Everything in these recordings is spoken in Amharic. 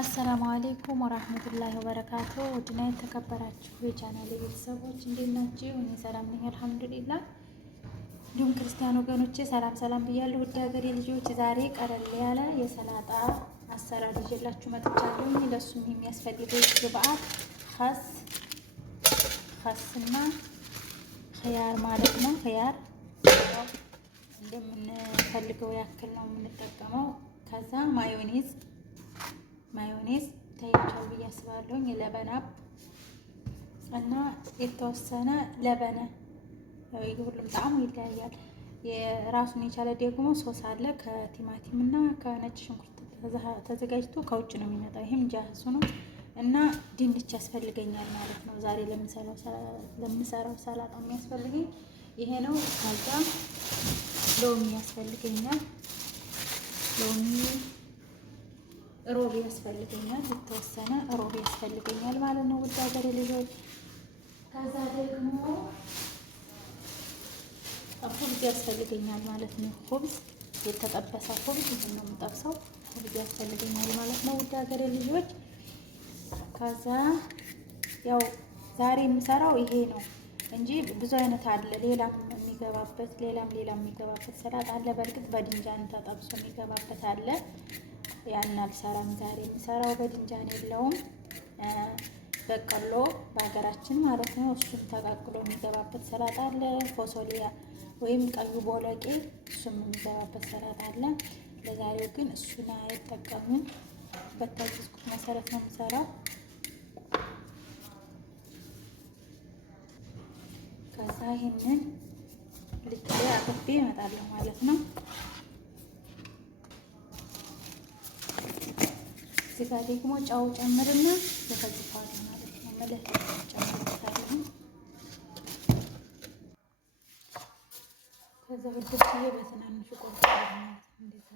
አሰላሙ አሌይኩም ወራህመቱላሂ ወበረካቱ። ውድና የተከበራችሁ የቻናሌ ቤተሰቦች እንዴት ናችሁ? እኔ ሰላም ነኝ አልሐምዱሊላህ። እንዲሁም ክርስቲያን ወገኖቼ ሰላም ሰላም ብያለሁ። ውድ ሀገሬ ልጆች ዛሬ ቀለል ያለ የሰላጣ አሰራር ይዤላችሁ መጥቻለሁ። ለሱም የሚያስፈልገው ግብአት ኸስና ኸያር ማለት ነው። ኸያር እንደምንፈልገው ያክል ነው የምንጠቀመው። ከዛ ማዮኔዝ ታያቸው ብዬ አስባለሁ። የለበናብ እና የተወሰነ ለበነ ሁሉም ጣዕሙ ይለያያል። የራሱን የቻለ ደግሞ ሶስ አለ ከቲማቲም እና ከነጭ ሽንኩርት ተዘጋጅቶ ከውጭ ነው የሚመጣው። ይሄም ጃህሱ ነው እና ድንች ያስፈልገኛል ማለት ነው። ዛሬ ለምሰራው ሰላጣ የሚያስፈልገኝ ይሄ ነው። ከዛ ሎሚ ያስፈልገኛል። ሎሚ ሮብ ያስፈልገኛል። የተወሰነ ሮብ ያስፈልገኛል ማለት ነው። ውድ ሀገሬ ልጆች ከዛ ደግሞ ኹብዝ ያስፈልገኛል ማለት ነው። ኹብዝ የተጠበሰ ኹብዝ ይሄን ነው የምጠብሰው። ኹብዝ ያስፈልገኛል ማለት ነው። ውድ ሀገሬ ልጆች ከዛ ያው ዛሬ የምሰራው ይሄ ነው እንጂ ብዙ አይነት አለ። ሌላም የሚገባበት ሰላጣ አለ። በእርግጥ በድንጃን ተጠብሶ የሚገባበት አለ። ያን አልሰራም። ዛሬ የምሰራው በድንጃን የለውም በቀሎ በሀገራችን ማለት ነው። እሱም ተቀቅሎ የሚገባበት ሰላጣ አለ። ፎሶሊያ ወይም ቀዩ ቦለቄ እሱም የሚገባበት ሰላጣ አለ። ለዛሬው ግን እሱን አይጠቀምም። በታዘዝኩት መሰረት ነው የምሰራው። ከዛ ይሄንን ልክ አጥቤ እመጣለሁ ማለት ነው። እዚህ ጋር ደግሞ ጫው ጨምርና ተፈዝፋለሁ ማለት ነው። መለህ ጨምርታለሁ። ከዛ በደብዬ በትናንሹ ቆርጣለሁ ማለት ነው። እንደዛ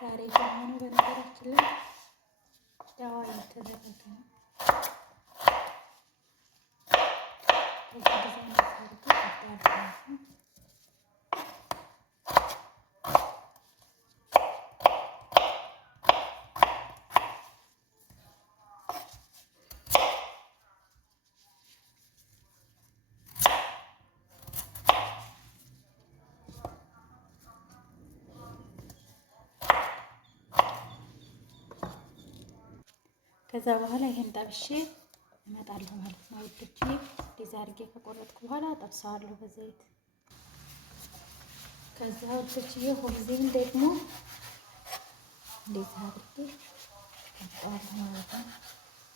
ዛሬ ደግሞ በነገራችን ላይ ዳዋ እየተዘጋጀ ነው። ከዛ በኋላ ይሄን ጠብሼ እመጣለሁ ማለት ነው። ውዶቼ እንደዛ አድርጌ ከቆረጥኩ በኋላ ጠብሰዋለሁ በዘይት። ከዛ ውዶቼ ኹብዜን ደግሞ እንደዛ አድርጌ ጠብሰዋለሁ ማለት ነው።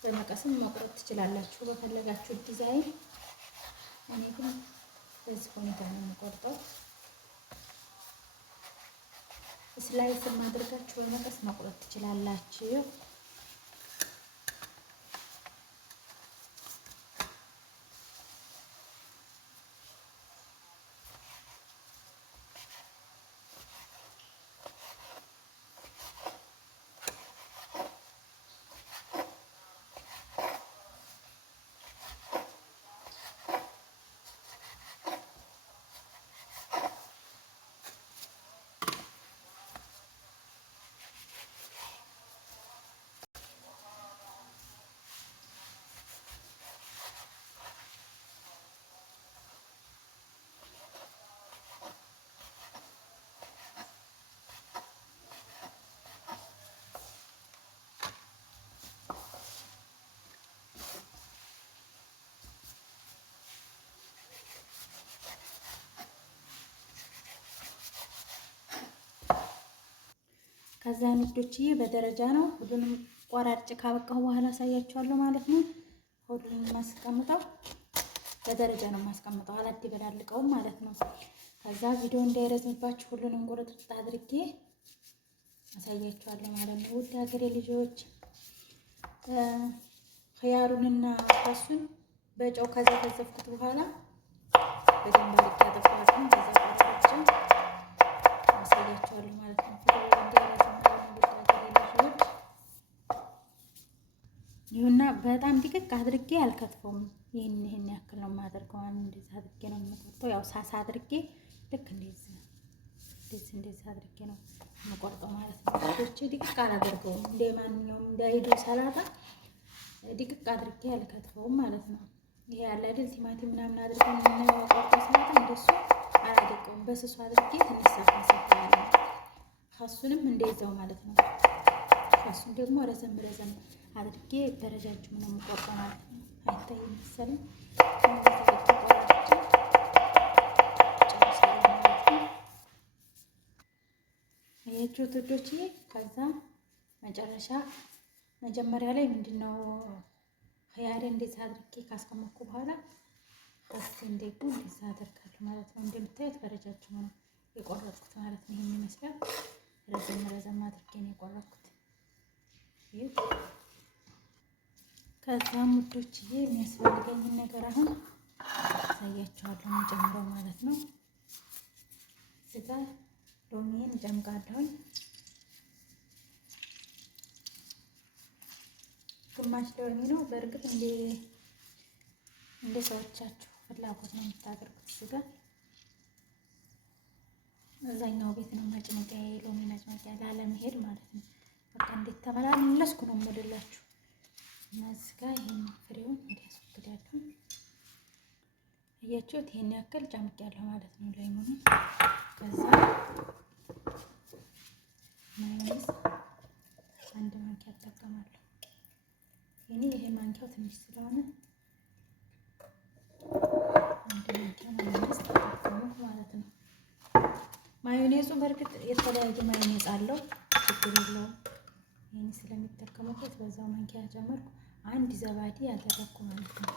በመቀስም መቁረጥ ትችላላችሁ በፈለጋችሁ ዲዛይን። እኔ ግን በዚህ ሁኔታ ነው የምቆርጠው። ስላይስ ማድረጋችሁ በመቀስ መቁረጥ ትችላላችሁ። ከዛ ንዶችዬ በደረጃ ነው ሁሉንም ቆራርጬ ካበቃሁ በኋላ አሳያችኋለሁ ማለት ነው። ሁሉንም ማስቀምጠው በደረጃ ነው ማስቀምጠው፣ አላደበላልቀውም ማለት ነው። ከዛ ቪዲዮ እንዳይረዝምባችሁ ሁሉንም ቁርጥ አድርጌ አሳያችኋለሁ ማለት ነው። ውድ ሀገሬ ልጆች ኸያሩንና ኸሱን በጨው ከዘፈዘፍኩት በኋላ በደንብ አድርጌ አጠፋዋለሁ። ከዛ ቆራርጬ አሳያችኋለሁ ማለት ነው። ይሁና በጣም ድቅቅ አድርጌ አልከትፈውም። ይህን ያክል ነው የማደርገው። እንደዚህ አድርጌ ነው የምቆርጠው። ያው ሳሳ አድርጌ ልክ እንደዚህ አድርጌ ነው የምቆርጠው ማለት ነው። ቶቼ ድቅቅ አላደርገውም። እንደ ማንኛውም እንዳይዱ ሰላጣ ድቅቅ አድርጌ አልከትፈውም ማለት ነው። ይሄ ያለ አይደል ቲማቲም ምናምን አድርገን የምንቆርጠው ሰላጣ እንደሱ አላደቀውም። በስሱ አድርጌ ትንሽ ሰፋ ያለ ከሱንም እንደዛው ማለት ነው። ከሱን ደግሞ ረዘም አድርጌ በረጃጅሙ ነው የምቆርጠው ማለት ነው። አይታይም መሰለኝ ያያችሁት ውዶችዬ። ከዛ መጀመሪያ ላይ ምንድነው ኸያሬ እንደዛ አድርጌ ካስቀመጥኩ በኋላ ከስቴን ደግሞ እንደዛ አደርጋለሁ ማለት ነው። እንደምታዩት በረጃጅሙ ነው የቆረጥኩት ማለት ነው። ይሄን ይመስላል። ረዘም አድርጌ ነው የቆረጥኩት። ከዛም ውዶችዬ የሚያስፈልገኝን ነገር አሁን አሳያችኋለሁ የምጨምረው ማለት ነው። እዚህ ጋር ሎሚን እጨምቃለሁ። ግማሽ ሎሚ ነው። በእርግጥ እንደ ሰዎቻችሁ ፍላጎት ነው የምታደርጉት። እዚህ ጋር እዛኛው ቤት ነው መጭመቂያ፣ ሎሚ መጭመቂያ ላለመሄድ ማለት ነው። በቃ እንዴት ተመላለስኩ ነው የምልላችሁ። እና እዚህ ጋር ይሄን ፍሬውን ያስወግዳለሁ። እያችሁት ይሄን ያክል ጨምቄያለሁ ማለት ነው ላይሞን። ከዛ ማዮኔዝ አንድ ማንኪያ እጠቀማለሁ። ይሄ ማንኪያው ትንሽ ስለሆነ አንድ ማንኪያ ማዮኔዝ ተጠቀምኩ ማለት ነው። ማዮኔዙ በእርግጥ የተለያየ ማዮኔዝ አለው፣ ችግር የለውም። ይሄን ስለሚጠቀሙበት በዛው ማንኪያ ጨመርኩ። አንድ ዘባዲ ያደረኩ ማለት ነው።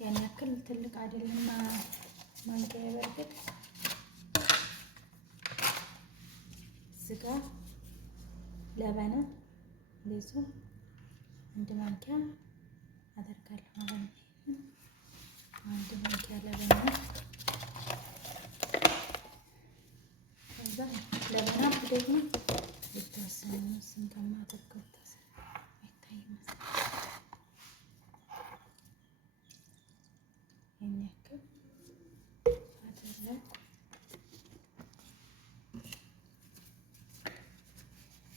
ያን ያክል ትልቅ አይደለም ማንኪያ። በርግጥ ስጋ ለበነ ለሱ አንድ ማንኪያ አደርጋለሁ ማለት ነው። አንድ ማንኪያ ለበነ። ከዛ ለበና ደግሞ የተወሰነ ስንቀማ አደርገው አይታይም። የሚያክል አደረግ።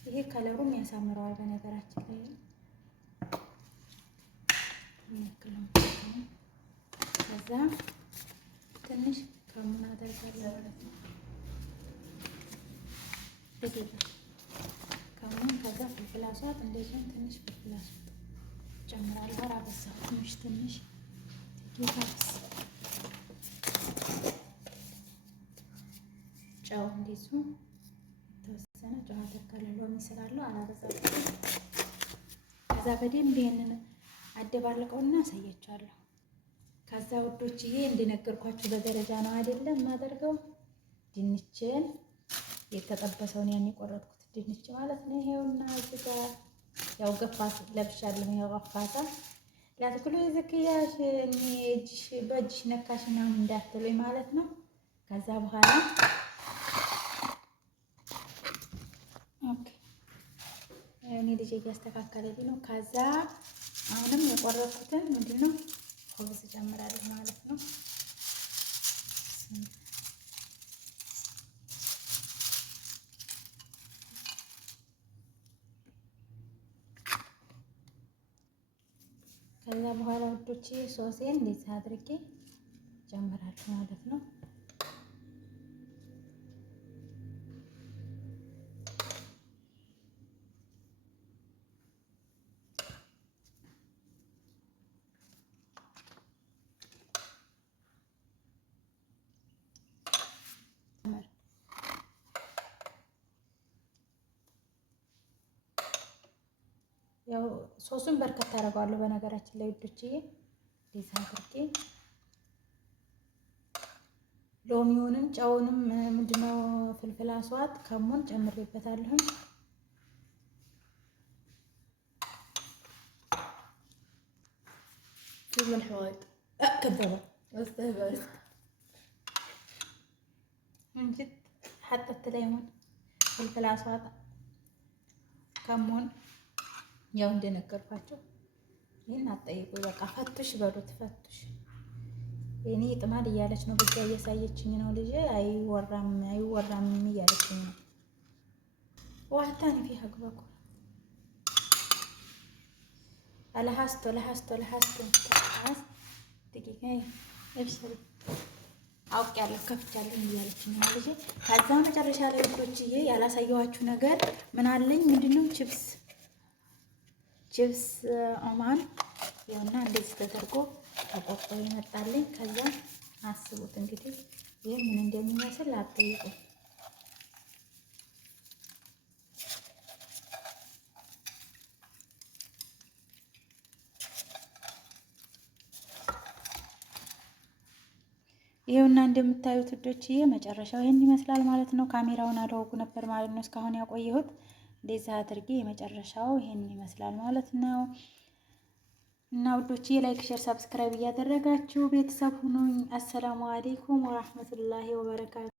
ይሄ ከለሩም ያሳምረዋል በነገራችን ላይ የሚያክል ነው። ከዛ ትንሽ ከሙን አደርጋለሁ ማለት ነው። ከሙን ከዛ ፍልፍል አስዋጥ እንደዚህ ትንሽ ፍልፍል አስዋጥ ጨምራለሁ። አራበሳው ትንሽ ጨው እንደዚሁ የተወሰነ ጨው አደርጋለሁ። ሎሚ ስላለው አላበዛበትም። ከዛ በደንብ ይሄንን አደባልቀውና አሳያችኋለሁ። ከዛ ውዶችዬ እንደነገርኳችሁ በደረጃ ነው አይደለም የማደርገው። ድንችን የተጠበሰውን ያን የቆረጥኩት ድንች ማለት ነው። ይሄውና እዚህ ጋር ያው ገፋት ለብሻለሁ። ያው ገፋታ ላትኩሉ ዝክያሽ እጅሽ በእጅሽ ነካሽ ምናምን እንዳትሉኝ ማለት ነው። ከዛ በኋላ ኦኬ እኔ ልጅ እያስተካከለልኝ ነው። ከዛ አሁንም የቆረጥኩትን ምንድነው ኮብዝ ጨምራለሁ ማለት ነው። ከዛ በኋላ ውዶቼ ሶሴን እንደዚህ አድርጌ ጨምራለሁ ማለት ነው። ያው ሶሱን በርከት አደርገዋለሁ በነገራችን ላይ ውዶችዬ። እንደዚህ አድርጌ ሎሚውንም ጨውንም ምንድነው ፍልፍል አስዋጥ ከሙን ጨምሬበታለሁ። الحوايط كذبة استهبل من جد. حطيت ليمون فلفل اسود كمون ያው እንደነገርኳችሁ ይህን አትጠይቁ። በቃ ፈቱሽ በሉት ፈቱሽ። እኔ ጥማድ እያለች ነው ብቻ እያሳየችኝ ነው ልጄ። አይወራም አይወራም እያለችኝ ነው። ዋታኒ ፊ ሀግባኩ ለሀስቶ ደቂቃ እብስሪ አውቄያለሁ ከፍቻለሁ እያለችኝ ነው ልጄ። ከዛ መጨረሻ ላይ ልጆችዬ ያላሳየኋችሁ ነገር ምን አለኝ? ምንድነው ቺፕስ ኦማን ይኸውና እንደዚህ ተደርጎ ተቆርጦ ይመጣልኝ። ከዛ አስቡት እንግዲህ ይህ ምን እንደሚመስል አትጠይቁ። ይኸውና እንደምታዩት ውዶችዬ መጨረሻው ይሄን ይመስላል ማለት ነው። ካሜራውን አደወጉ ነበር ማለት ነው እስካሁን ያቆየሁት። እንደዛ አድርጌ የመጨረሻው ይሄን ይመስላል ማለት ነው። እና ውዶችዬ ላይክ፣ ሼር፣ ሰብስክራይብ እያደረጋችሁ ቤተሰብ ሁኑኝ። አሰላሙ አለይኩም ወራህመቱላሂ ወበረካቱ።